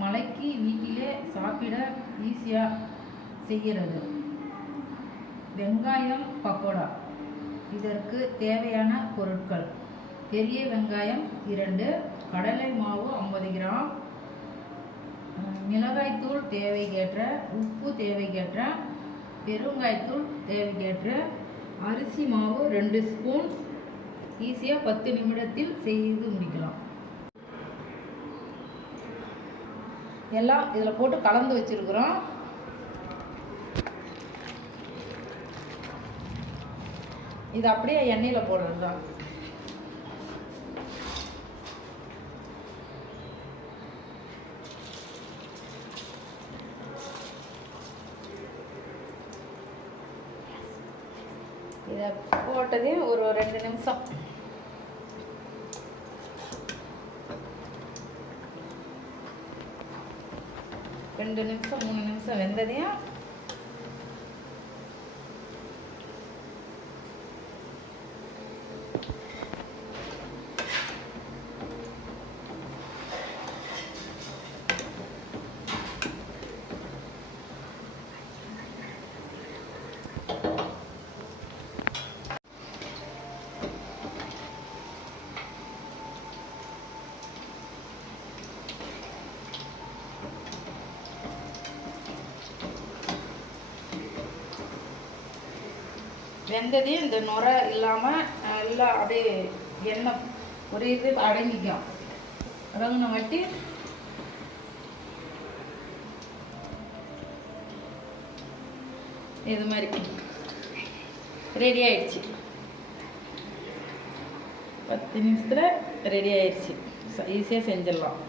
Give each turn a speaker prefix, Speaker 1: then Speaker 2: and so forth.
Speaker 1: மலைக்கு வீட்டிலே சாப்பிட ஈஸியாக செய்கிறது. வெங்காயம் பக்கோடா. இதற்கு தேவையான பொருட்கள். பெரிய வெங்காயம் இரண்டு கடலை மாவு ஐம்பது கிராம். மிளகாய்த்தூள் தேவைக்கேற்ற உப்பு தேவைக்கேற்ற பெருங்காய்த்தூள் தேவைக்கேற்ற அரிசி மாவு ரெண்டு ஸ்பூன். ஈஸியாக பத்து நிமிடத்தில் செய்து முடிக்கலாம். எல்லாம் இதில் போட்டு கலந்து வச்சுருக்குறோம். இது அப்படியே எண்ணெயில் போடுறது தான் இதை போட்டதையும் ஒரு ரெண்டு நிமிஷம். ரெண்டு நிமிஷம் மூணு நிமிஷம் வெந்ததையும் Thank you. வெந்ததையும் இந்த நுரை இல்லாமல் நல்லா அப்படியே எண்ணெய் ஒரு இது அடங்கிக்கும். அடங்கின வாட்டி இது மாதிரி ரெடி ஆயிடுச்சு. பத்து நிமிஷத்தில் ரெடி ஆயிடுச்சு. ஈஸியாக செஞ்சிடலாம்.